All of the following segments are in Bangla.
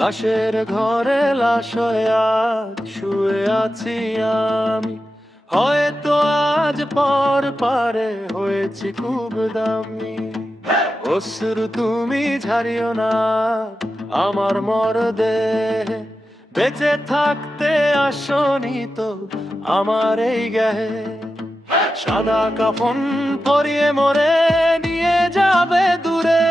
লাশের ঘরে লাশ হয়ে আজ শুয়ে আছি আমি। হয়তো আজ পর পারে হয়েছি খুব দামি। অশ্রু তুমি ঝাড়িও না আমার মরদেহে, বেঁচে থাকতে আসনি তো আমার এই গায়ে। সাদা কাফন পরিয়ে মরে নিয়ে যাবে দূরে,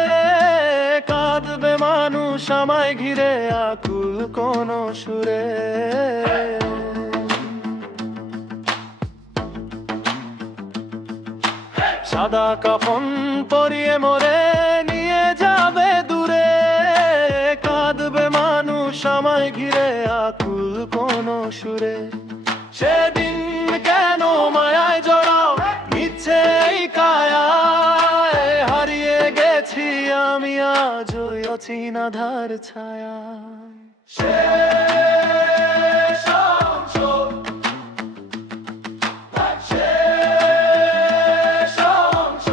কাঁদবে মানুষ আমায় ঘিরে আকুল কোন সুরে। সাদা কাফন পরিয়ে মরে নিয়ে যাবে দূরে, কাঁদবে মানুষ আমায় ঘিরে আকুল কোন সুরে। সেদিন কেন মায়ায় জড়াও মিছে এই কায়ায়, হারিয়ে গেছি আমি আজ ওই অচেনা ধার ছায়া। শেষ অংশ, শেষ অংশ,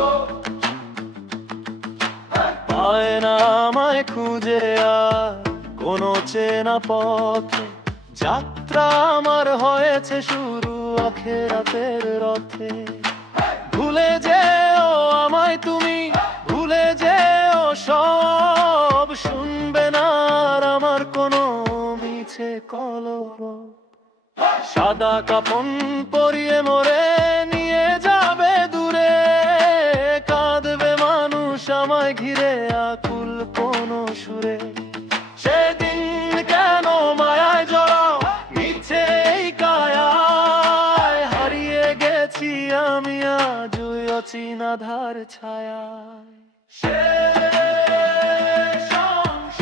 পায় না আমায় খুঁজে আর কোনো চেনা পথে। যাত্রা আমার হয়েছে শুরু আখেরাতের রথে। ভুলে যেও আমায় তুমি, ভুলে যেও সব, শুনবে না আর আমার কোনো মিছে কলরব। সাদা কাফন পরিয়ে মরে নিয়ে যাবে দূরে, কাঁদবে মানুষ আমায় ঘিরে আকুল কোন সুরে। সেদিন কেন মায়ায় জড়াও মিছে এই কায়ায়, হারিয়ে গেছি আমি আজ ওই অচেনা ধার ছায়ায়। শেষ অংশ,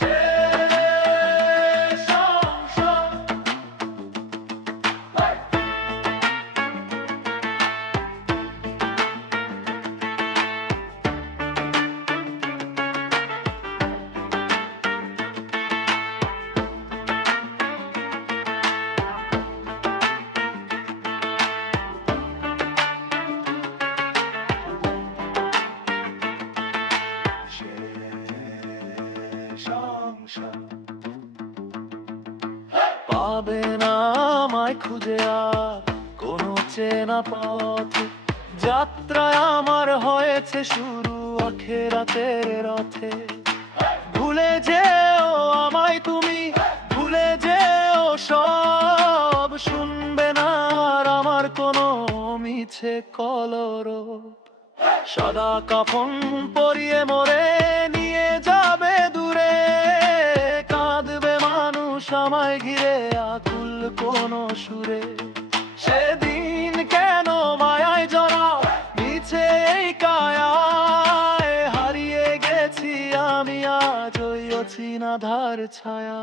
শেষ অংশ, পাবে না আমায় খুঁজে আর কোনো চেনা পথে। যাত্রায় আমার হয়েছে শুরু আখেরাতের রথে। ভুলে যেও আমায় তুমি, ভুলে যেও সব, শুনবে না আর আমার কোনো মিছে কলরব। সাদা কাফন পরিয়ে মরে নিয়ে যাবে দূরে, কাঁদবে মানুষ আমায় ঘিরে আকুল কোন সুরে। সেদিন কেন মায়ায় জড়াও মিছে এই কায়ায়, হারিয়ে গেছি আমি আজ ওই অচেনা ধার ছায়া।